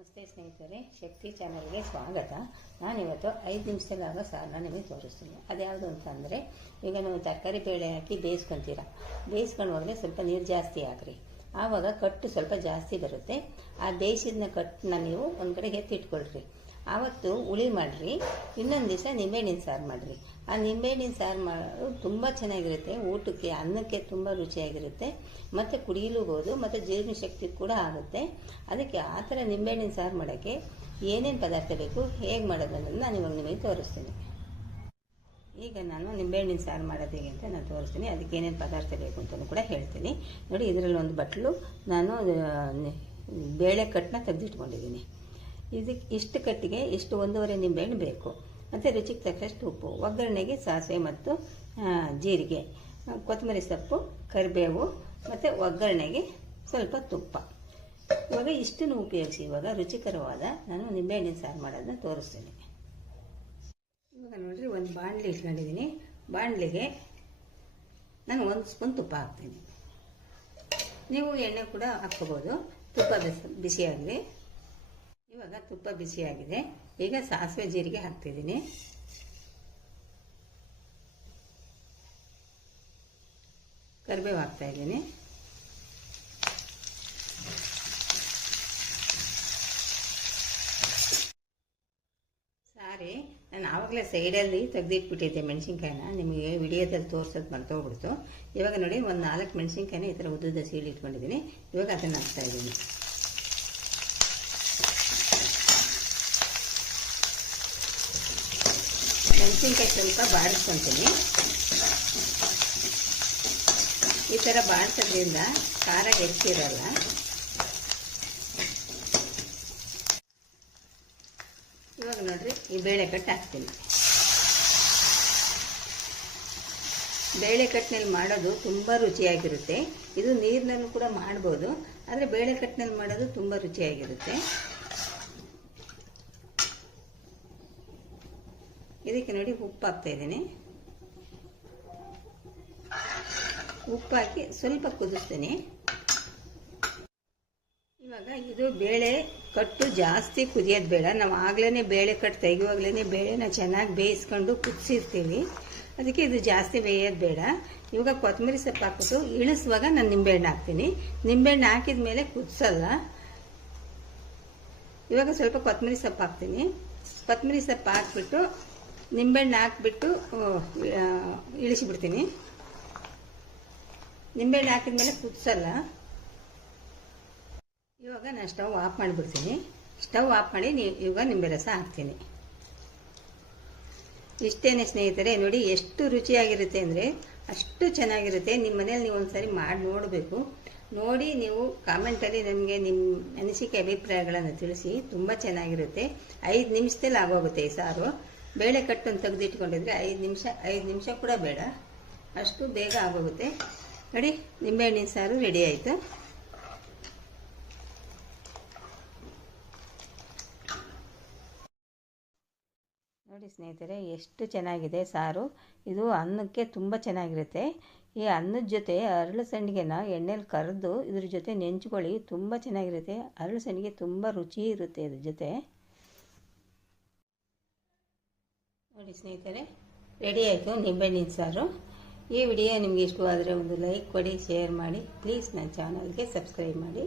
ನಮಸ್ತೆ ಸ್ನೇಹಿತರೆ, ಶಕ್ತಿ ಚಾನಲ್ಗೆ ಸ್ವಾಗತ. ನಾನಿವತ್ತು 5 ನಿಮಿಷದಲ್ಲಿ ಆಗೋ ಸಾರನ್ನ ನಿಮಗೆ ತೋರಿಸ್ತೀನಿ. ಅದ್ಯಾವುದು ಅಂತಂದರೆ, ಈಗ ನೀವು ತರಕಾರಿ ಬೇಳೆ ಹಾಕಿ ಬೇಯಿಸ್ಕೊತೀರ. ಬೇಯಿಸ್ಕೊಂಡವಾಗಲೇ ಸ್ವಲ್ಪ ನೀರು ಜಾಸ್ತಿ ಹಾಕ್ರಿ. ಆವಾಗ ಕಟ್ಟು ಸ್ವಲ್ಪ ಜಾಸ್ತಿ ಬರುತ್ತೆ. ಆ ಬೇಯಿಸಿದ ಕಟ್ಟನ್ನ ನೀವು ಒಂದು ಕಡೆ ಎತ್ತಿಟ್ಕೊಳ್ರಿ. ಆವತ್ತು ಹುಳಿ ಮಾಡಿರಿ. ಇನ್ನೊಂದು ದಿವಸ ನಿಂಬೆಹಣ್ಣಿನ ಸಾರು ಮಾಡಿರಿ. ಆ ನಿಂಬೆಹಣ್ಣಿನ ಸಾರು ಮಾಡೋದು ತುಂಬ ಚೆನ್ನಾಗಿರುತ್ತೆ. ಊಟಕ್ಕೆ, ಅನ್ನಕ್ಕೆ ತುಂಬ ರುಚಿಯಾಗಿರುತ್ತೆ. ಮತ್ತು ಕುಡಿಯಲೂಬಹುದು, ಮತ್ತು ಜೀರ್ಣ ಶಕ್ತಿ ಕೂಡ ಆಗುತ್ತೆ. ಅದಕ್ಕೆ ಆ ಥರ ನಿಂಬೆಹಣ್ಣಿನ ಸಾರು ಮಾಡೋಕ್ಕೆ ಏನೇನು ಪದಾರ್ಥ ಬೇಕು, ಹೇಗೆ ಮಾಡೋದು ಅನ್ನೋದನ್ನ ನಾನು ಇವಾಗ ನಿಮಗೆ ತೋರಿಸ್ತೀನಿ. ಈಗ ನಾನು ನಿಂಬೆಹಣ್ಣಿನ ಸಾರು ಮಾಡೋದು ಹೇಗೆ ಅಂತ ನಾನು ತೋರಿಸ್ತೀನಿ. ಅದಕ್ಕೆ ಏನೇನು ಪದಾರ್ಥ ಬೇಕು ಅಂತಲೂ ಕೂಡ ಹೇಳ್ತೀನಿ. ನೋಡಿ, ಇದರಲ್ಲಿ ಒಂದು ಬಟ್ಲು ನಾನು ಬೇಳೆ ಕಟ್ಟನ್ನ ತೆಗೆದಿಟ್ಕೊಂಡಿದ್ದೀನಿ. ಇದಕ್ಕೆ ಇಷ್ಟು ಕಟ್ಟಿಗೆ ಇಷ್ಟು 1.5 ನಿಂಬೆಹಣ್ಣು ಬೇಕು. ಮತ್ತು ರುಚಿಗೆ ತಕ್ಕಷ್ಟು ಉಪ್ಪು, ಒಗ್ಗರಣೆಗೆ ಸಾಸಿವೆ ಮತ್ತು ಜೀರಿಗೆ, ಕೊತ್ತಂಬರಿ ಸೊಪ್ಪು, ಕರಿಬೇವು, ಮತ್ತು ಒಗ್ಗರಣೆಗೆ ಸ್ವಲ್ಪ ತುಪ್ಪ. ಇವಾಗ ಇಷ್ಟನ್ನು ಉಪಯೋಗಿಸಿ ಇವಾಗ ರುಚಿಕರವಾದ ನಾನು ನಿಂಬೆಹಣ್ಣಿನ ಸಾರು ಮಾಡೋದನ್ನ ತೋರಿಸ್ತೀನಿ. ಇವಾಗ ನೋಡಿರಿ, ಒಂದು ಬಾಣಲಿ ಇಟ್ಕೊಂಡಿದ್ದೀನಿ. ಬಾಣಲಿಗೆ ನಾನು 1 ಸ್ಪೂನ್ ತುಪ್ಪ ಹಾಕ್ತೀನಿ. ನೀವು ಎಣ್ಣೆ ಕೂಡ ಹಾಕ್ಕೋಬೋದು. ತುಪ್ಪ ಬಿಸಿಯಾಗಲಿ. ಇವಾಗ ತುಪ್ಪ ಬಿಸಿಯಾಗಿದೆ. ಈಗ ಸಾಸಿವೆ ಜೀರಿಗೆ ಹಾಕ್ತಿದ್ದೀನಿ. ಕರಿಬೇವು ಹಾಕ್ತಾ ಇದ್ದೀನಿ. ಸಾರಿ, ನಾನು ಆವಾಗಲೇ ಸೈಡಲ್ಲಿ ತೆಗೆದಿಟ್ಬಿಟ್ಟಿದ್ದೆ ಮೆಣಸಿನ್ಕಾಯಿನ. ನಿಮಗೆ ವಿಡಿಯೋದಲ್ಲಿ ತೋರಿಸೋದು ಮರ್ತೋಗ್ಬಿಡ್ತು. ಇವಾಗ ನೋಡಿ, ಒಂದು 4 ಮೆಣಸಿನ್ಕಾಯಿನ ಈ ಥರ ಉದ್ದುದ ಸೀಳಿ ಇಟ್ಕೊಂಡಿದ್ದೀನಿ. ಇವಾಗ ಅದನ್ನು ಹಾಕ್ತಾ ಇದ್ದೀನಿ. ಮೆಣಸಿನ್ಕಾಯಿ ಸ್ವಲ್ಪ ಬಾಡಿಸ್ಕೊತೀನಿ. ಈ ಥರ ಬಾಡಿಸೋದ್ರಿಂದ ಖಾರ ಹೆಚ್ಚಿರಲ್ಲ. ಇವಾಗ ನೋಡ್ರಿ, ಈ ಬೇಳೆಕಟ್ಟು ಹಾಕ್ತೀನಿ. ಬೇಳೆಕಟ್ಟಿನಲ್ಲಿ ಮಾಡೋದು ತುಂಬ ರುಚಿಯಾಗಿರುತ್ತೆ. ಇದು ನೀರಿನಲ್ಲೂ ಕೂಡ ಮಾಡ್ಬೋದು, ಆದರೆ ಬೇಳೆಕಟ್ಟಿನಲ್ಲಿ ಮಾಡೋದು ತುಂಬ ರುಚಿಯಾಗಿರುತ್ತೆ. ಇದಕ್ಕೆ ನೋಡಿ, ಉಪ್ಪು ಹಾಕ್ತಾ ಇದ್ದೀನಿ. ಉಪ್ಪು ಹಾಕಿ ಸ್ವಲ್ಪ ಕುದಿಸ್ತೀನಿ. ಇವಾಗ ಇದು ಬೇಳೆ ಕಟ್ಟು ಜಾಸ್ತಿ ಕುದಿಯೋದು ಬೇಡ. ನಾವು ಆಗ್ಲೇ ಬೇಳೆ ಕಟ್ಟು ತೆಗೆಯುವಾಗಲೇ ಬೇಳೆನ ಚೆನ್ನಾಗಿ ಬೇಯಿಸ್ಕೊಂಡು ಕುದಿಸಿರ್ತೀವಿ. ಅದಕ್ಕೆ ಇದು ಜಾಸ್ತಿ ಬೇಯೋದು ಬೇಡ. ಇವಾಗ ಕೊತ್ತಂಬರಿ ಸೊಪ್ಪು ಹಾಕ್ಬಿಟ್ಟು ಇಳಿಸುವಾಗ ನಾನು ನಿಂಬೆಹಣ್ಣು ಹಾಕ್ತೀನಿ. ನಿಂಬೆಹಣ್ಣು ಹಾಕಿದ ಮೇಲೆ ಕುದಿಸಲ್ಲ. ಇವಾಗ ಸ್ವಲ್ಪ ಕೊತ್ತಂಬರಿ ಸೊಪ್ಪು ಹಾಕ್ತೀನಿ. ಕೊತ್ತಂಬರಿ ಸೊಪ್ಪು ಹಾಕ್ಬಿಟ್ಟು ನಿಂಬೆಹಣ್ಣು ಹಾಕ್ಬಿಟ್ಟು ಇಳಿಸಿಬಿಡ್ತೀನಿ. ನಿಂಬೆಹಣ್ಣು ಹಾಕಿದ ಮೇಲೆ ಕುದಿಸಲ್ಲ. ಇವಾಗ ನಾನು ಸ್ಟವ್ ಆಫ್ ಮಾಡಿಬಿಡ್ತೀನಿ. ಸ್ಟವ್ ಆಫ್ ಮಾಡಿ ಇವಾಗ ನಿಂಬೆ ರಸ ಹಾಕ್ತೀನಿ. ಇಷ್ಟೇನೆ ಸ್ನೇಹಿತರೆ. ನೋಡಿ, ಎಷ್ಟು ರುಚಿಯಾಗಿರುತ್ತೆ ಅಂದರೆ ಅಷ್ಟು ಚೆನ್ನಾಗಿರುತ್ತೆ. ನಿಮ್ಮ ಮನೇಲಿ ನೀವು ಒಂದ್ಸರಿ ಮಾಡಿ ನೋಡಬೇಕು. ನೋಡಿ, ನೀವು ಕಾಮೆಂಟಲ್ಲಿ ನಮಗೆ ನಿಮ್ಮ ಅನಿಸಿಕೆ ಅಭಿಪ್ರಾಯಗಳನ್ನು ತಿಳಿಸಿ. ತುಂಬ ಚೆನ್ನಾಗಿರುತ್ತೆ. 5 ನಿಮಿಷದಲ್ಲಿ ಆಗೋಗುತ್ತೆ ಈ ಸಾರು. ಬೇಳೆ ಕಟ್ಟನ್ನು ತೆಗೆದಿಟ್ಕೊಂಡಿದ್ರೆ 5 ನಿಮಿಷ ಕೂಡ ಬೇಡ, ಅಷ್ಟು ಬೇಗ ಆಗೋಗುತ್ತೆ. ನೋಡಿ, ನಿಂಬೆಹಣ್ಣಿನ ಸಾರು ರೆಡಿ ಆಯಿತು. ನೋಡಿ ಸ್ನೇಹಿತರೆ, ಎಷ್ಟು ಚೆನ್ನಾಗಿದೆ ಸಾರು. ಇದು ಅನ್ನಕ್ಕೆ ತುಂಬ ಚೆನ್ನಾಗಿರುತ್ತೆ. ಈ ಅನ್ನದ ಜೊತೆ ಅರಳು ಸಂಡಿಗೆನ ಎಣ್ಣೆಲಿ ಕರೆದು ಇದ್ರ ಜೊತೆ ನೆಂಚ್ಕೊಳ್ಳಿ, ತುಂಬ ಚೆನ್ನಾಗಿರುತ್ತೆ. ಅರಳು ಸಂಡಿಗೆ ತುಂಬ ರುಚಿ ಇರುತ್ತೆ ಇದ್ರ ಜೊತೆ. ನೋಡಿ ಸ್ನೇಹಿತರೆ, ರೆಡಿ ಆಯಿತು ನಿಂಬೆಹಣ್ಣಿನ ಸಾರು. ಈ ವಿಡಿಯೋ ನಿಮಗೆ ಇಷ್ಟವಾದರೆ ಒಂದು ಲೈಕ್ ಕೊಡಿ, ಶೇರ್ ಮಾಡಿ. ಪ್ಲೀಸ್ ನನ್ನ ಚಾನಲ್ಗೆ ಸಬ್ಸ್ಕ್ರೈಬ್ ಮಾಡಿ.